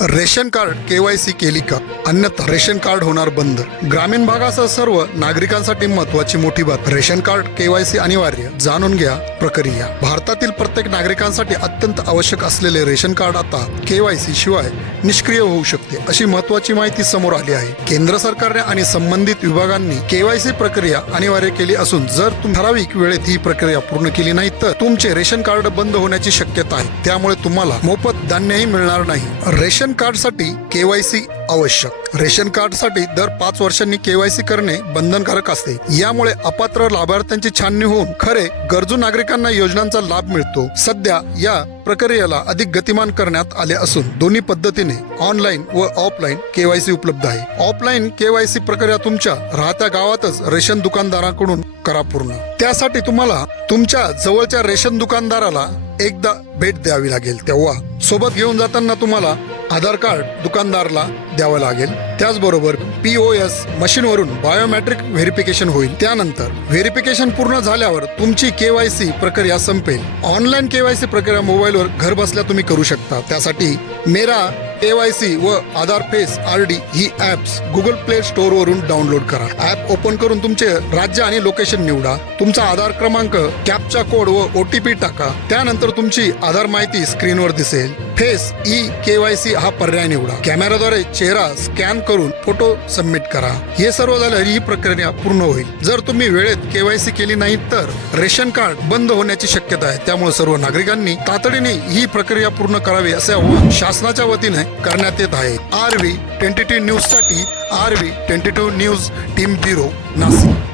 Ration card K Y C केली का? अन्यथा रेशन कार्ड होणार बंद. ग्रामीण भागासह सर्व नागरिकांसाठी महत्वाची मोठी बात ration card K Y C अनिवार्य. जाणून घ्या प्रक्रिया. भारतातील प्रत्येक नागरिकांसाठी अत्यंत आवश्यक असलेले रेशन कार्ड आता के वाय सी शिवाय निष्क्रिय होऊ शकते अशी महत्वाची माहिती समोर आली आहे. केंद्र सरकारने आणि संबंधित विभागांनी केवायसी प्रक्रिया अनिवार्य केली असून जर तुम्ही ठराविक वेळेत ही प्रक्रिया पूर्ण केली नाही तर तुमचे रेशन कार्ड बंद होण्याची शक्यता आहे. त्यामुळे तुम्हाला मोफत धान्यही मिळणार नाही. रेशन कार्डसाठी केवायसी आवश्यक. रेशन कार्डसाठी दर पाच वर्षांनी केवायसी करणे बंधनकारक असते. यामुळे अपात्र लाभार्थ्यांची छाननी होऊन खरे गरजू नागरिकांना योजनांचा लाभ मिळतो. सध्या या प्रक्रियेला अधिक गतिमान करण्यात आले असून दोन्ही पद्धतीने ऑनलाईन व ऑफलाईन केवायसी उपलब्ध आहे. ऑफलाईन केवायसी प्रक्रिया तुमच्या राहत्या गावातच रेशन दुकानदाराकडून करा पूर्ण. त्यासाठी तुम्हाला तुमच्या जवळच्या रेशन दुकानदाराला एकदा भेट द्यावी लागेल. तेव्हा सोबत घेऊन जाताना तुम्हाला आधार कार्ड दुकानदारला द्यावं लागेल. त्याचबरोबर पी ओ एस मशीनवरून बायोमॅट्रिक व्हेरिफिकेशन होईल. त्यानंतर व्हेरिफिकेशन पूर्ण झाल्यावर तुमची केवायसी प्रक्रिया संपेल. ऑनलाईन केवायसी प्रक्रिया मोबाईलवर घर बसल्या तुम्ही करू शकता. त्यासाठी मेरा के वाय सी व आधार फेस आर डी ही ऍप्स गुगल प्ले स्टोर वरून डाउनलोड करा. ऍप ओपन करून तुमचे राज्य आणि लोकेशन निवडा. तुमचा आधार क्रमांक कॅपचा कोड व ओटीपी टाका. त्यानंतर तुमची आधार माहिती स्क्रीनवर दिसेल. Face E K Y C हा पर्याय निवडा. कॅमेराद्वारे चेहरा स्कॅन करून फोटो सबमिट करा. हे सर्व झाल्यावर ही प्रक्रिया पूर्ण होईल. जर तुम्ही वेळेत केवायसी केली नाही तर रेशन कार्ड बंद होण्याची शक्यता आहे. त्यामुळे सर्व नागरिकांनी तातडीने ही प्रक्रिया पूर्ण करावी असे आव्हान शासनाच्या वतीने करण्यात येत आहे आर व्ही ट्वेंटी टू न्यूजसाठी R V twenty two news team bureau Nashik.